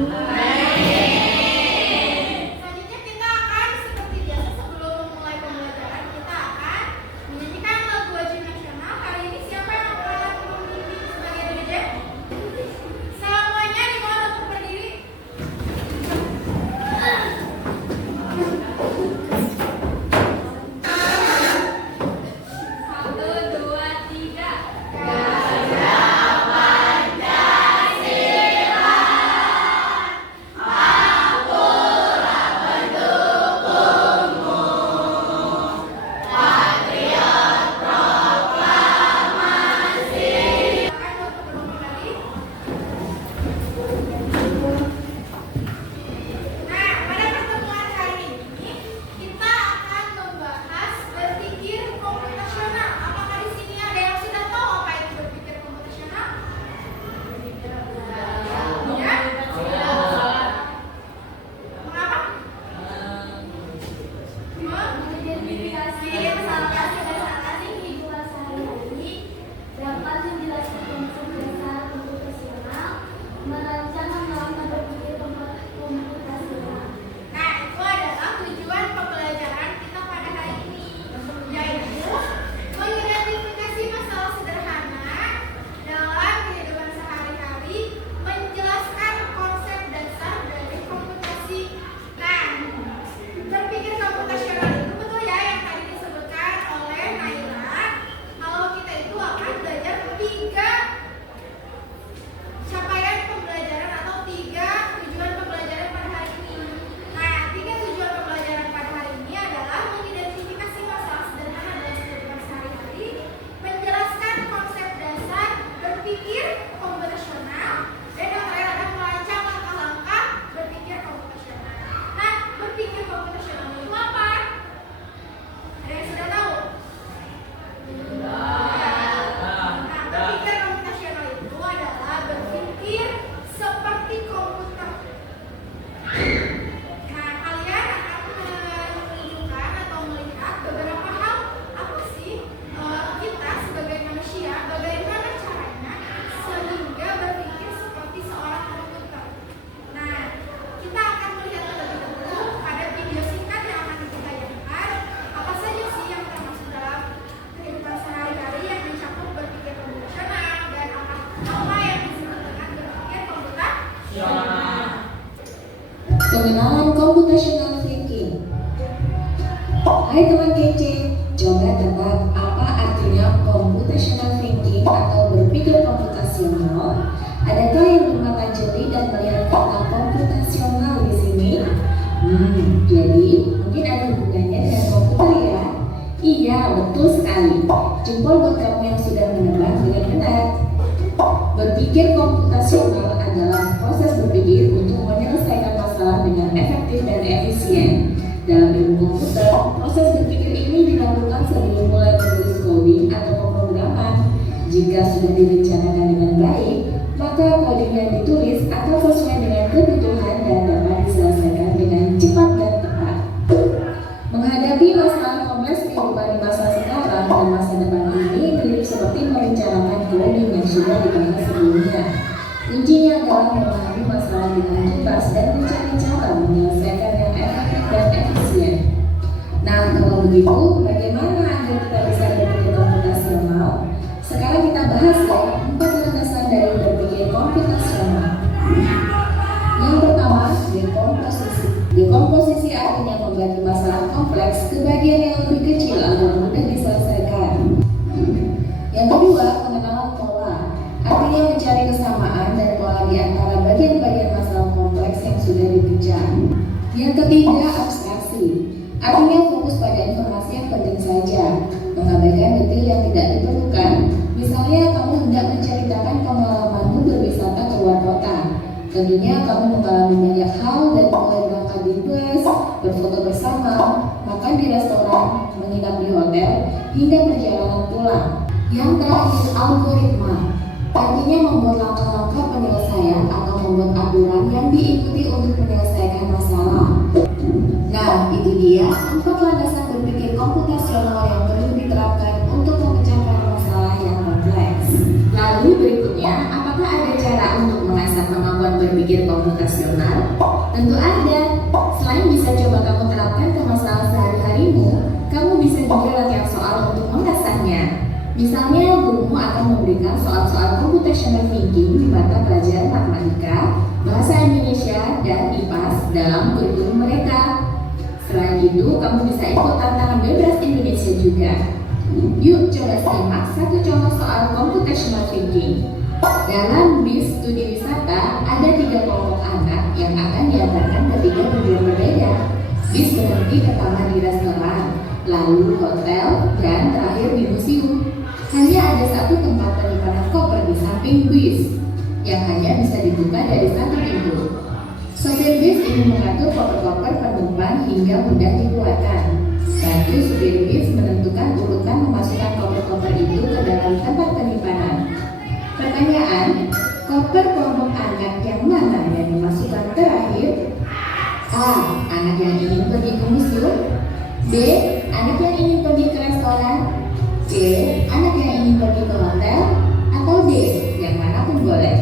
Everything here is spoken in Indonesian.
Selanjutnya kita akan seperti biasa sebelum memulai pembelajaran kita akan menyanyikan lagu wajib nasional. Kali ini siapa yang akan memimpin sebagai DJ? Semuanya dimohon untuk berdiri. Satu, dua, tiga. Nah, pada pertemuan hari ini kita akan membahas berpikir komputasional. Apakah di sini ada yang sudah tahu apa itu berpikir komputasional? Ya? Mengapa? Mengidentifikasi dasar asing kehidupan sehari-hari, dapat menjelaskan konsep dasar komputasional, merancang langkah berpikir komputasional. Nah, itu adalah tujuan pembelajaran kita pada hari ini, yaitu mengidentifikasi masalah sederhana dalam kehidupan sehari-hari, menjelaskan konsep dasar dari komputasi. Nah, berpikir komputasional itu betul ya yang tadi disebutkan oleh Naila. Kalau kita itu akan belajar tiga capaian pembelajaran atau tiga tujuan pembelajaran pada hari ini. Nah, tiga tujuan pembelajaran pada hari ini adalah mengidentifikasi masalah sederhana dalam kehidupan sehari-hari, menjelaskan konsep dasar berpikir komputasional, dan yang terakhir adalah merancang langkah-langkah berpikir komputasional. Nah, berpikir komputasional itu apa? Ada yang sudah tahu? Nah, berpikir komputasional itu adalah berpikir seperti komputer. Nah, kalian akan menunjukkan atau melihat beberapa hal apa sih kita sebagai manusia, bagaimana caranya sehingga berpikir seperti seorang komputer. Nah, kita akan melihat terlebih dahulu ada video singkat yang akan kita tayangkan. Apa saja sih yang termasuk dalam kehidupan sehari-hari yang mencakup berpikir komputasional dan apa yang disebut dengan berpikir komputasional. Pengenalan computational thinking. Hai teman kece, coba tebak apa artinya computational thinking atau berpikir komputasional? Adakah yang bermata jeli dan melihat kata komputasional di sini? Jadi mungkin ada hubungannya dengan komputer ya? Iya, betul sekali. Jempol buat kamu yang sudah menebak dengan benar. Berpikir komputasional adalah proses berpikir untuk menyelesaikan masalah dengan efektif dan efisien. Dalam ilmu komputer, proses berpikir ini dilakukan sebelum mulai menulis coding atau pemrograman. Jika sudah direncanakan dengan baik, maka coding yang ditulis akan sesuai dengan kebutuhan dan dapat diselesaikan dengan cepat dan tepat. Menghadapi masalah kompleks kehidupan di masa sekarang dan masa depan ini mirip seperti merencanakan coding yang sudah dibahas sebelumnya. Kuncinya adalah memahami masalah dengan tuntas dan mencari cara menyelesaikan yang efektif dan efisien. Nah, kalau begitu, bagaimana agar kita bisa berpikir komputasional? Sekarang kita bahas ya 4 landasan dari berpikir komputasional. Yang pertama, dekomposisi. Dekomposisi artinya membagi masalah kompleks ke bagian yang lebih kecil agar mudah diselesaikan. Yang kedua, pengenalan pola. Artinya mencari kesamaan dan pola di antara bagian-bagian masalah kompleks yang sudah dipecah. Yang ketiga, abstraksi. Artinya fokus pada informasi yang penting saja, mengabaikan detail yang tidak diperlukan. Misalnya, kamu hendak menceritakan pengalamanmu berwisata ke luar kota. Tentunya kamu mengalami banyak hal dari mulai berangkat di bus, berfoto bersama, makan di restoran, menginap di hotel, hingga perjalanan pulang. Yang terakhir, algoritma. Artinya membuat langkah-langkah penyelesaian atau membuat aturan yang diikuti untuk menyelesaikan masalah. Nah, itu dia 4 landasan berpikir komputasional yang perlu diterapkan untuk memecahkan masalah yang kompleks. Lalu berikutnya, apakah ada cara untuk mengasah kemampuan dalam berpikir komputasional? Tentu ada. Selain bisa coba kamu terapkan ke masalah sehari-harimu, kamu bisa juga latihan soal untuk mengasahnya. Misalnya, gurumu akan memberikan soal-soal computational thinking di mata pelajaran matematika, bahasa Indonesia, dan IPAS dalam kurikulum mereka. Selain itu, kamu bisa ikut tantangan bebas Indonesia juga. Yuk coba simak satu contoh soal computational thinking. Dalam bis studi wisata, ada 3 kelompok anak yang akan diantarkan ke 3 tujuan berbeda. Bis berhenti pertama di restoran, lalu hotel, dan terakhir di museum. Hanya ada satu tempat penyimpanan koper di samping bis, yang hanya bisa dibuka dari satu pintu. Sopir bis ingin mengatur koper-koper penumpang hingga mudah dikeluarkan. Bantu supir bis menentukan urutan memasukkan koper-koper itu ke dalam tempat penyimpanan. Pertanyaan, koper kelompok anak yang mana yang dimasukkan terakhir? A. Anak yang ingin pergi ke museum. B. Anak yang ingin pergi ke restoran. C. Anak yang ingin pergi ke hotel. Atau D. Yang manapun boleh.